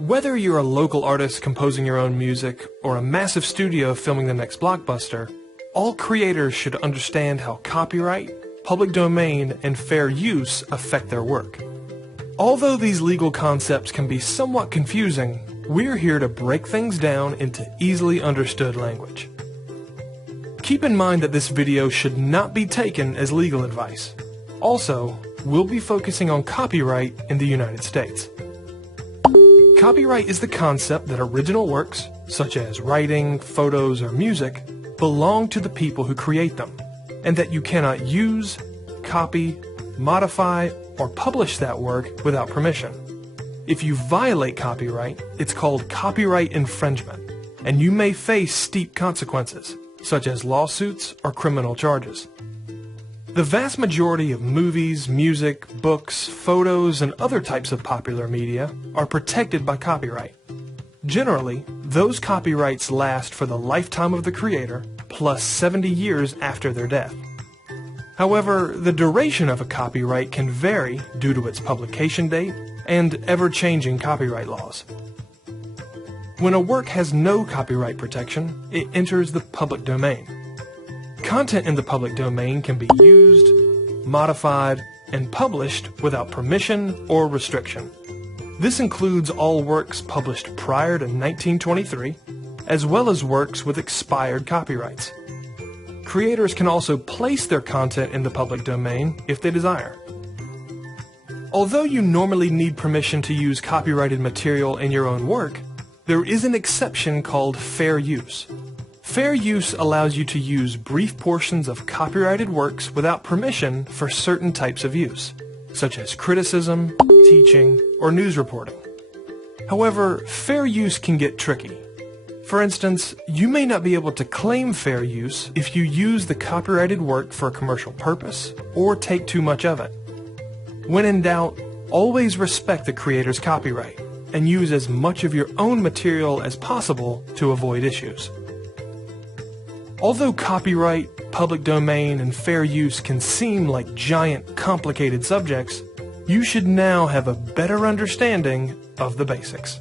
Whether you're a local artist composing your own music or a massive studio filming the next blockbuster, all creators should understand how copyright, public domain, and fair use affect their work. Although these legal concepts can be somewhat confusing, we're here to break things down into easily understood language. Keep in mind that this video should not be taken as legal advice. Also, we'll be focusing on copyright in the United States. Copyright is the concept that original works, such as writing, photos, or music, belong to the people who create them, and that you cannot use, copy, modify, or publish that work without permission. If you violate copyright, it's called copyright infringement, and you may face steep consequences, such as lawsuits or criminal charges. The vast majority of movies, music, books, photos, and other types of popular media are protected by copyright. Generally, those copyrights last for the lifetime of the creator, plus 70 years after their death. However, the duration of a copyright can vary due to its publication date and ever-changing copyright laws. When a work has no copyright protection, it enters the public domain. Content in the public domain can be used, modified, and published without permission or restriction. This includes all works published prior to 1923, as well as works with expired copyrights. Creators can also place their content in the public domain if they desire. Although you normally need permission to use copyrighted material in your own work, there is an exception called fair use. Fair use allows you to use brief portions of copyrighted works without permission for certain types of use, such as criticism, teaching, or news reporting. However, fair use can get tricky. For instance, you may not be able to claim fair use if you use the copyrighted work for a commercial purpose or take too much of it. When in doubt, always respect the creator's copyright and use as much of your own material as possible to avoid issues. Although copyright, public domain, and fair use can seem like giant, complicated subjects, you should now have a better understanding of the basics.